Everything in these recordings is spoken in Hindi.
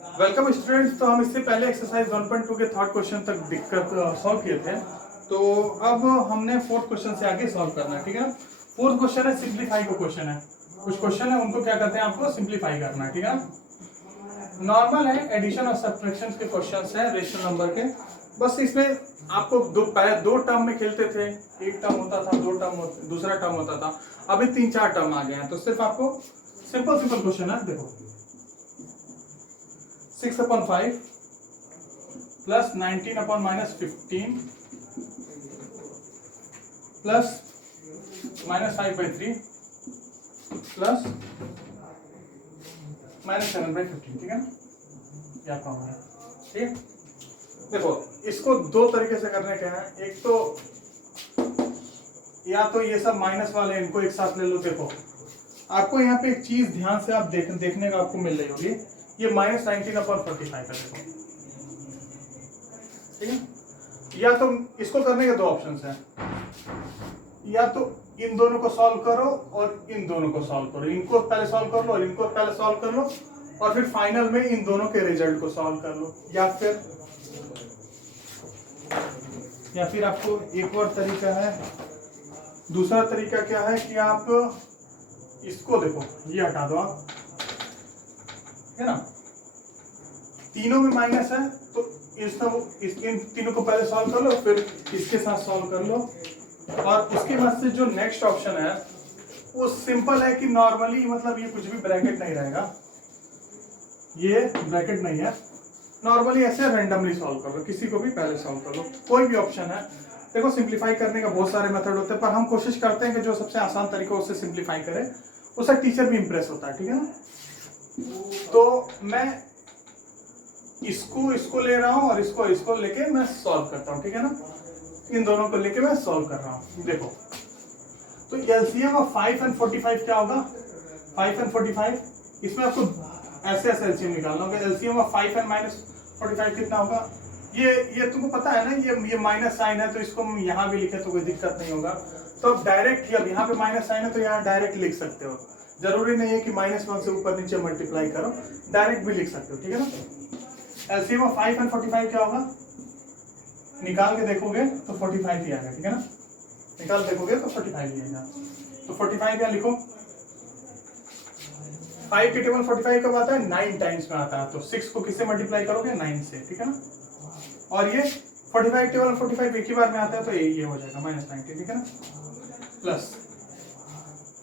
Welcome students. तो हम इससे पहले एक्सरसाइज 1.2 के थर्ड क्वेश्चन तक दिक्कत सॉल्व किए थे। तो अब हमने फोर्थ क्वेश्चन से आगे सॉल्व करना है, ठीक है ना। फोर्थ क्वेश्चन है सिंप्लीफाई को क्वेश्चन है। कुछ क्वेश्चन है उनको क्या करते हैं, आपको सिंप्लीफाई करना है, ठीक है ना। नॉर्मल है, एडिशन और सब्ट्रैक्शन के क्वेश्चन है रेशनल नंबर के। बस इसमें आपको दो टर्म में खेलते थे, एक टर्म होता था, दो टर्म दूसरा टर्म होता था। अभी 3-4 टर्म आ गए हैं, तो सिर्फ आपको सिंपल क्वेश्चन है। देखो 6/5 प्लस 19/-15 प्लस -5/3 प्लस -7/15, ठीक है ना। क्या काम है, ठीक। देखो इसको दो तरीके से करने के हैं। एक तो या तो ये सब माइनस वाले इनको एक साथ ले लो। देखो आपको यहाँ पे एक चीज ध्यान से आप देखने का आपको मिल रही होगी, ये -19/45 है। देखो ठीक है। या तो इसको करने के दो ऑप्शन हैं, या तो इन दोनों को सॉल्व करो और इन दोनों को सॉल्व करो। इनको पहले सॉल्व कर लो और इनको पहले सॉल्व कर लो, और फिर फाइनल में इन दोनों के रिजल्ट को सॉल्व कर लो। या फिर आपको एक और तरीका है। दूसरा तरीका क्या है कि आप इसको देखो, ये हटा दो आप, है ना। तीनों में माइनस है तो इन तीनों को पहले सॉल्व कर लो, फिर इसके साथ सॉल्व कर लो। और उसके बाद से जो नेक्स्ट ऑप्शन है वो सिंपल है कि नॉर्मली मतलब ये कुछ भी ब्रैकेट नहीं रहेगा, ये ब्रैकेट नहीं है। नॉर्मली ऐसे रैंडमली सॉल्व कर लो, किसी को भी पहले सॉल्व कर लो, कोई भी ऑप्शन है। देखो सिंप्लीफाई करने का बहुत सारे मेथड होते हैं, पर हम कोशिश करते हैं कि जो सबसे आसान तरीका उससे सिंप्लीफाई करें, उससे टीचर भी इंप्रेस होता है, ठीक है ना। तो मैं इसको ले रहा हूं और इसको लेके मैं सॉल्व करता हूं, ठीक है ना। इन दोनों को लेके मैं सॉल्व कर रहा हूं। देखो तो एलसीएम ऑफ 5 और 45 क्या होगा, 5 और 45। इसमें आपको ऐसे एलसीएम निकालना होगा। एलसीएम ऑफ 5 और -45 कितना होगा, ये तुमको पता है ना, ये माइनस साइन है, तो इसको हम यहाँ भी लिखे तो कोई दिक्कत नहीं होगा। तो अब डायरेक्ट अब यहाँ पे माइनस साइन है तो यहाँ डायरेक्ट लिख सकते हो। जरूरी नहीं है कि -1 से ऊपर नीचे मल्टीप्लाई करो, डायरेक्ट भी लिख सकते हो, ठीक है ना। एलसीएम ऑफ 5 और 45 क्या होगा, निकाल के देखोगे तो 45 ही आएगा, ठीक है ना। निकाल देखोगे तो 45 ही आएगा। तो 45 क्या लिखो, 5 के टेबल 45 कब आता है, 9 टाइम्स में आता है। तो 6 को किससे मल्टीप्लाई करोगे, 9 से, ठीक है ना। और ये 45 टेबल 45 एक ही बार में आता है, तो ये हो जाएगा -90, ठीक है ना। प्लस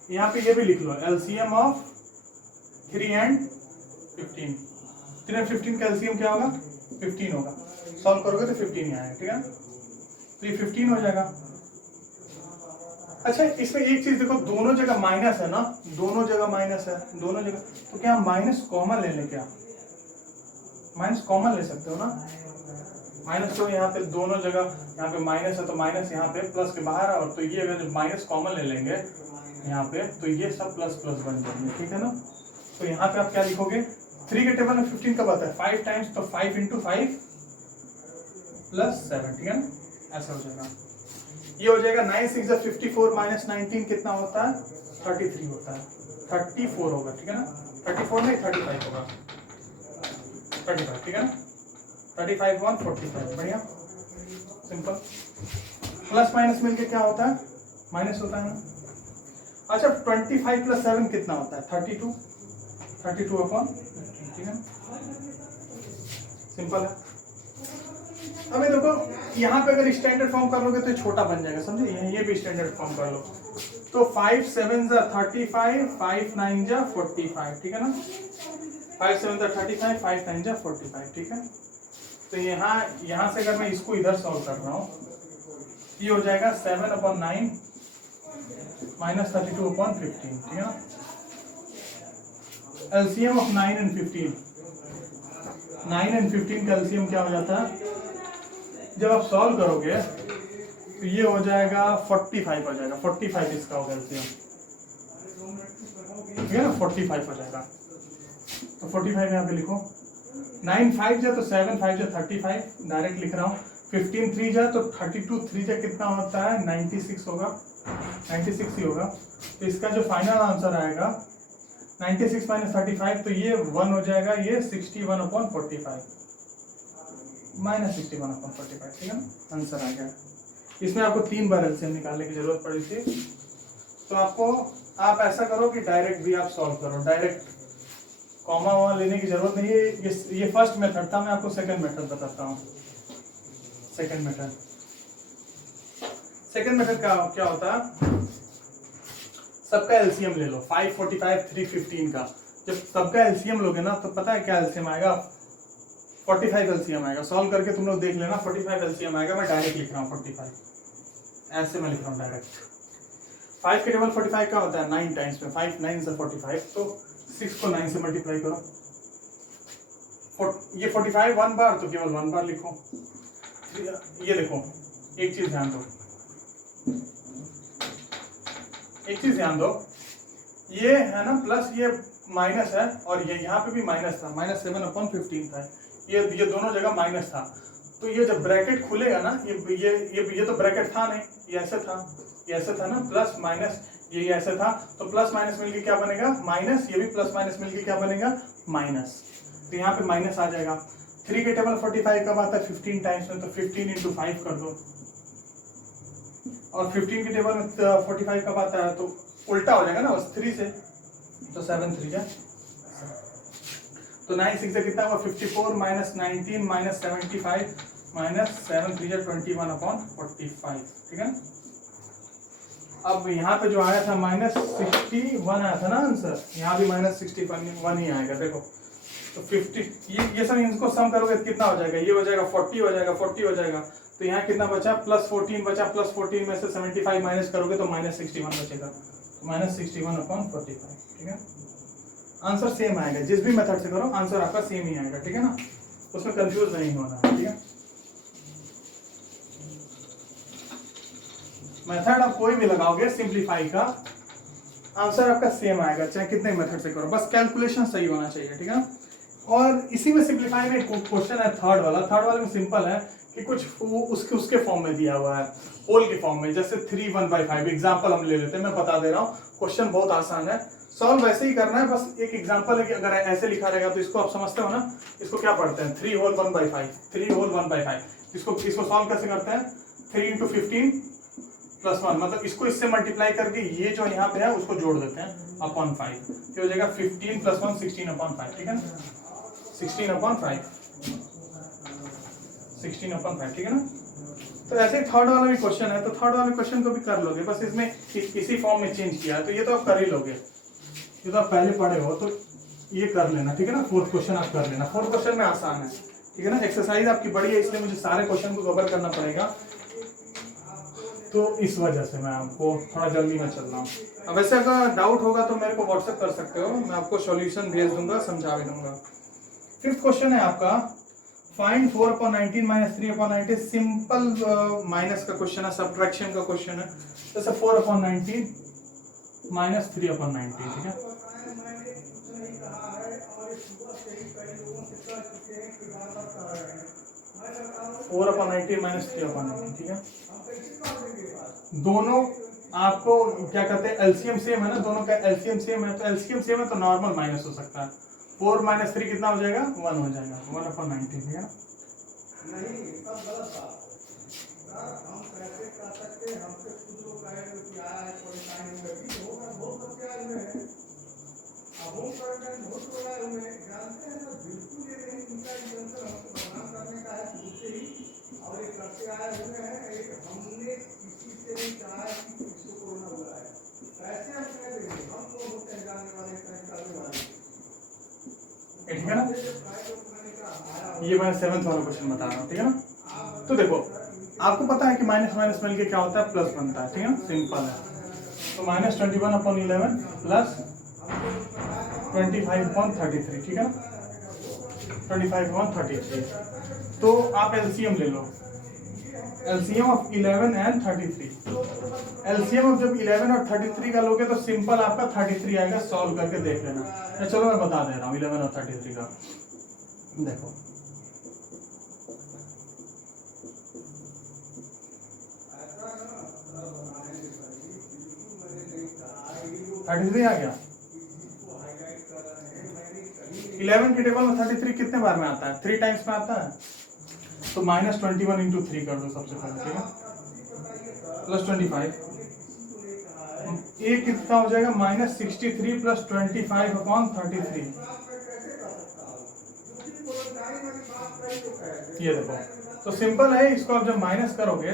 यहाँ पे ये भी लिख लो, एलसीएम ऑफ 3 and 15। 3 और 15 का एलसीएम क्या होगा, 15 होगा। सॉल्व करोगे तो 15 ही आएगा, ठीक है। तो ये 15 हो जाएगा। अच्छा इसमें एक चीज देखो, दोनों जगह माइनस है ना, दोनों जगह माइनस है, दोनों जगह। तो क्या माइनस कॉमन ले लें, क्या माइनस कॉमन ले सकते हो ना। माइनस तो यहाँ पे दोनों जगह, यहाँ पे माइनस है तो माइनस यहाँ पे प्लस के बाहर है, और तो ये अगर माइनस कॉमन ले लेंगे यहाँ पे तो ये सब प्लस प्लस बन जाएंगे, ठीक है ना। तो यहाँ पे आप क्या लिखोगे, 3 के टेबल में 15 कब आता है, 5 टाइम्स, तो 5 × 5 + 7, ठीक है ना। ऐसा हो जाएगा। ये हो जाएगा 9 × 6 = 54 -19 कितना होता है, 33 होता है। 34 होगा, ठीक है ना। 34 नहीं 35 होगा, 35, ठीक है ना। 35 1 45, बढ़िया सिंपल। प्लस माइनस मिलके क्या होता है, माइनस होता है ना। अच्छा 25 + 7 कितना होता है, 32, 32/15, ठीक है ना। सिंपल है। अभी देखो यहाँ पे अगर स्टैंडर्ड फॉर्म कर लोगे तो छोटा बन जाएगा, समझे। ये भी स्टैंडर्ड फॉर्म कर लो। तो 5 7 = 35, 5 9 = 45, ठीक है ना। 5 7 = 35, 5 9 = 45, ठीक है। तो यहाँ से अगर मैं इसको इधर सॉल्व कर रहा हूँ, ये हो जाएगा 7/9 -32/15, ठीक है ना। एलसीएम ऑफ 9 and 15, 9 and 15 का एलसीएम क्या हो जाता है, जब आप सॉल्व करोगे तो ये हो जाएगा 45 हो जाएगा। 45 इसका होगा एलसीएम, ठीक है ना। 45 हो जाएगा। तो 45 यहाँ पे लिखो। 9 5 जा तो 7 5 जा 35, डायरेक्ट लिख रहा हूँ। 15 3 जा तो 32 3 जा कितना होता है, 96 होगा, 96 ही होगा। तो इसका जो फाइनल आंसर आएगा 96 माइनस 35, तो ये 1 हो जाएगा, ये 61/45 माइनस 61/45, ठीक है ना, आंसर आ गया। इसमें आपको 3 बार एलसीएम निकालने की जरूरत पड़ी थी, तो आपको आप ऐसा करो कि डायरेक्ट भी आप सॉल्व करो, डायरेक्ट कॉमा वॉमा लेने की जरूरत नहीं है। ये फर्स्ट मेथड था, मैं आपको सेकंड मेथड बताता हूँ। सेकंड मेथड का क्या होता है, सबका एलसीएम ले लो, 545 315 का। जब सबका एलसीएम लोगे ना तो पता है क्या एलसीएम आएगा, 45 एलसीएम आएगा। सॉल्व करके तुम लोग देख लेना, 45 एलसीएम आएगा। मैं डायरेक्ट लिख रहा हूँ 45, ऐसे मैं लिख रहा हूँ डायरेक्ट। 5 के टेबल 45 का होता है 9 टाइम्स में, 5 9 से 45, तो 6 को 9 से मल्टीप्लाई करो। ये 45 1 बार, तो केवल 1 बार लिखो। ये देखो, एक चीज ध्यान दो, ये है ना प्लस, ये माइनस है, और ये यहाँ पे भी माइनस था, -7/15 था। ये दोनों जगह माइनस था, तो ये जब ब्रैकेट खुलेगा ना, ये तो ब्रैकेट था नहीं, ये ऐसे था ना, प्लस माइनस, ये ऐसे था, तो प्लस माइनस मिलके क्या बनेगा, माइनस। ये भी प्लस माइनस मिलके क्या बनेगा, माइनस। तो यहाँ पे माइनस आ जाएगा। 3 के टेबल 45 कब आता है, 15 टाइम्स में, तो 15 × 5 कर दो। और 15 के टेबल में 45 कब आता है, तो उल्टा हो जाएगा ना बस 3 से, तो 7 3 जा, तो 9 6 कितना हुआ, 54 माइनस 19 माइनस 75 माइनस 7 3 जा 21/45, ठीक है। अब यहाँ पे जो आया था -61 आया था ना आंसर, यहाँ भी -61 ही आएगा, देखो। तो 50, ये सब इनको सम करोगे तो कितना हो जाएगा, ये हो जाएगा 40 हो जाएगा, 40 हो जाएगा। तो यहाँ कितना बचा, +14 बचा, +14 में से 75 माइनस करोगे तो -61 बचेगा, तो -61/45, ठीक है। आंसर सेम आएगा, जिस भी मेथड से करो आंसर आपका सेम ही आएगा, ठीक है ना, उसमें कंफ्यूज नहीं होना, ठीक है। मेथड आप कोई भी लगाओगे सिंप्लीफाई का, आंसर आपका सेम आएगा, चाहे कितने मेथड से करो, बस कैलकुलेशन सही होना चाहिए, ठीक है। और इसी में सिंप्लीफाई में क्वेश्चन है थर्ड वाले में सिंपल है कि कुछ उसके फॉर्म में दिया हुआ है, होल के फॉर्म में, जैसे 3 1/5 एग्जांपल हम ले लेते हैं, मैं बता दे रहा हूँ, क्वेश्चन बहुत आसान है, सॉल्व वैसे ही करना है, बस एक एग्जांपल है कि अगर ऐसे लिखा रहेगा तो इसको आप समझते हो ना, इसको क्या पढ़ते हैं, 3 होल 1/5, इसको सॉल्व कैसे करते हैं, 3 × 15 + 1, मतलब इसको इससे मल्टीप्लाई करके ये जो यहाँ पे है उसको जोड़ देते हैं अपॉन 5, तो हो जाएगा 15 + 1 16/5, ठीक है ना, 16/5, ठीक है ना। तो ऐसे थर्ड वाला भी क्वेश्चन है, तो थर्ड वाले क्वेश्चन को भी कर लोगे, बस इसमें इसी फॉर्म में चेंज किया है, तो ये तो आप कर ही लोगे, ये तो आप पहले पढ़े हो, तो ये कर लेना, ठीक है ना। फोर्थ क्वेश्चन आप कर लेना, फोर्थ क्वेश्चन में आसान है, ठीक है ना। एक्सरसाइज आपकी बड़ी है, इसलिए मुझे सारे क्वेश्चन को कवर करना पड़ेगा, तो इस वजह से मैं आपको थोड़ा जल्दी में चल रहा हूँ। अब वैसे अगर डाउट होगा तो मेरे को व्हाट्सएप कर सकते हो, मैं आपको सॉल्यूशन भेज दूंगा, समझा भी दूंगा। फिफ्थ क्वेश्चन है आपका, फाइंड 4/19 - 3/90, सिंपल माइनस का क्वेश्चन है, सब्ट्रैक्शन का क्वेश्चन है। जैसे 4/19 - 3/90, ठीक है। 4/19 - 3/90, ठीक है। दोनों आपको क्या कहते हैं, एलसीएम सेम है ना, दोनों का एलसीएम सेम है, तो एलसीएम सेम है तो नॉर्मल माइनस हो सकता है। 4 - 3 कितना हो जाएगा, 1 हो जाएगा, 1/19, ठीक है। ठीक है ना, ये मैं 7th वाला क्वेश्चन बता रहा हूँ, ठीक है ना। तो देखो आपको पता है कि माइनस माइनस मिलके क्या होता है, प्लस बनता है, ठीक है, सिंपल है। तो -21/11 प्लस 25/33, ठीक है, 25/33। तो आप एलसीएम ले लो, LCM of 11 and 33। LCM of जब 11 और 33 का लोगे तो सिंपल आपका 33 आएगा, सॉल्व करके देख लेना। चलो मैं बता दे रहा हूँ 11 और 33 का, देखो आ गया, 11 के टेबल में 33 कितने बार में आता है? 3 टाइम्स में आता है। तो -21 इंटू 3 कर दो सबसे पहले, ठीक है, प्लस 25। ये कितना हो जाएगा? -63 प्लस 25 अपॉन 33। ये देखो, तो सिंपल है। इसको आप जब माइनस करोगे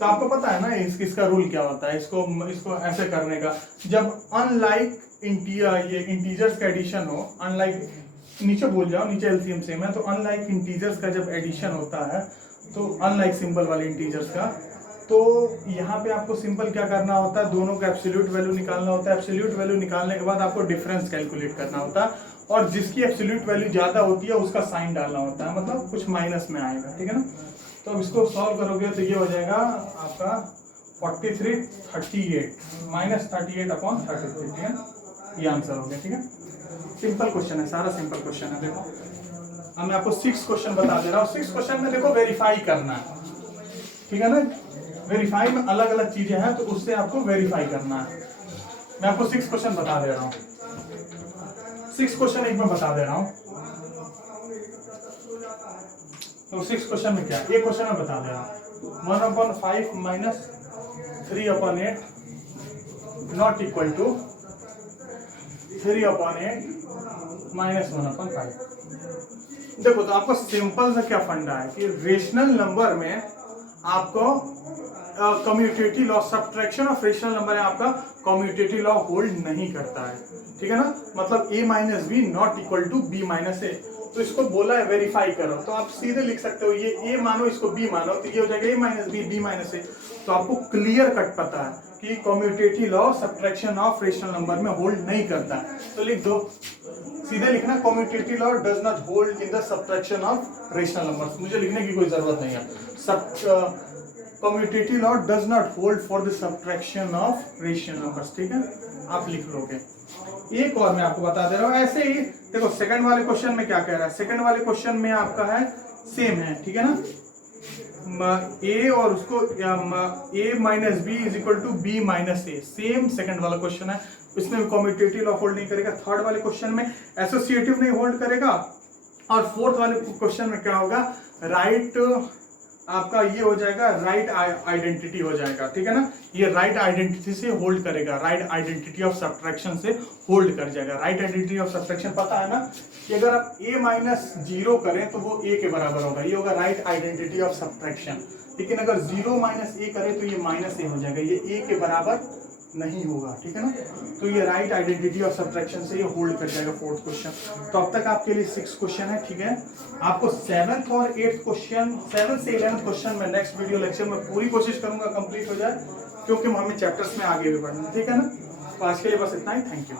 तो आपको पता है ना इसका रूल क्या होता है, इसको ऐसे करने का। जब अनलाइक ये इंटीजर्स का एडिशन हो, अनलाइक, नीचे बोल जाओ, नीचे एलसीएम सेम है, तो अनलाइक इंटीजर्स का जब एडिशन होता है, तो अनलाइक सिंबल वाले इंटीजर्स का, तो यहाँ पे आपको सिंपल क्या करना होता है, दोनों का एब्सोल्यूट वैल्यू निकालना होता है। एब्सोल्यूट वैल्यू निकालने के बाद आपको डिफरेंस कैलकुलेट करना होता है, और जिसकी एब्सोल्यूट वैल्यू ज्यादा होती है उसका साइन डालना होता है, मतलब कुछ माइनस में आएगा, ठीक है ना। तो अब इसको सॉल्व करोगे तो ये हो जाएगा आपका 43 38 -38 अपॉन 33, ठीक है, ये आंसर हो गया, ठीक है। सिंपल क्वेश्चन है, सारा सिंपल क्वेश्चन है। देखो अब मैं आपको 6 क्वेश्चन बता दे रहा हूँ। 6 क्वेश्चन में देखो वेरीफाई करना है, ठीक है ना। वेरीफाई में अलग अलग चीजें हैं, तो उससे आपको वेरीफाई करना है। मैं आपको 6 क्वेश्चन बता दे रहा हूँ। 6 क्वेश्चन एक में बता दे रहा हूँ। तो 6 क्वेश्चन में क्या, एक क्वेश्चन में बता दे रहा हूँ, 1/5 minus 3/8 not equal to 3/8 minus 1/5। देखो, तो आपको सिंपल सा क्या फंडा है कि रेशनल नंबर में आपको commutative law, subtraction of rational number है आपका कम्यूटेटिव लॉ होल्ड नहीं करता है, ठीक है ना। मतलब a minus B not equal to B minus A. तो इसको बोला है वेरीफाई करो, तो आप सीधे लिख सकते हो ये a मानो, इसको b मानो, तो ये हो जाएगा a minus B, b minus A. तो आपको क्लियर कट पता है कि commutative law subtraction of rational number में होल्ड नहीं करता है। तो लिख दो, सीधे लिखना, commutative law does not hold in the subtraction of rational numbers. मुझे लिखने की कोई जरूरत नहीं है। Commutative law does not hold for the subtraction of rational numbers, ठीक है, आप लिख लोगे। एक और मैं आपको बता दे रहा हूं ऐसे ही। देखो सेकंड वाले क्वेश्चन में क्या कह रहा है, सेकंड वाले क्वेश्चन में आपका है सेम है, ठीक है ना, ए और उसको a minus B is equal to B minus A, same second वाला क्वेश्चन है। इसमें कम्यूटेटिव लॉ होल्ड नहीं करेगा। थर्ड वाले क्वेश्चन में एसोसिएटिव नहीं होल्ड करेगा। और फोर्थ वाले क्वेश्चन में क्या होगा, राइट आपका ये हो जाएगा, राइट आइडेंटिटी हो जाएगा, ठीक है ना। ये राइट आइडेंटिटी से होल्ड करेगा, राइट आइडेंटिटी ऑफ सब्ट्रैक्शन से होल्ड कर जाएगा। राइट आइडेंटिटी ऑफ सब्ट्रैक्शन पता है ना कि अगर आप a माइनस 0 करें तो वो a के बराबर होगा, ये होगा राइट आइडेंटिटी ऑफ सब्ट्रैक्शन। लेकिन अगर 0 माइनस a करें तो ये माइनस a हो जाएगा, ये a के बराबर नहीं होगा, ठीक है ना। तो ये राइट आइडेंटिटी ऑफ सब्ट्रैक्शन से ये होल्ड कर जाएगा फोर्थ क्वेश्चन। तो अब तक आपके लिए 6 क्वेश्चन है, ठीक है। आपको 7th और 8th क्वेश्चन, 7th से 11th क्वेश्चन में नेक्स्ट वीडियो लेक्चर में पूरी कोशिश करूंगा कंप्लीट हो जाए, क्योंकि हमें चैप्टर्स में आगे भी बढ़ना है, ठीक है ना। तो आज के लिए बस इतना ही, थैंक यू।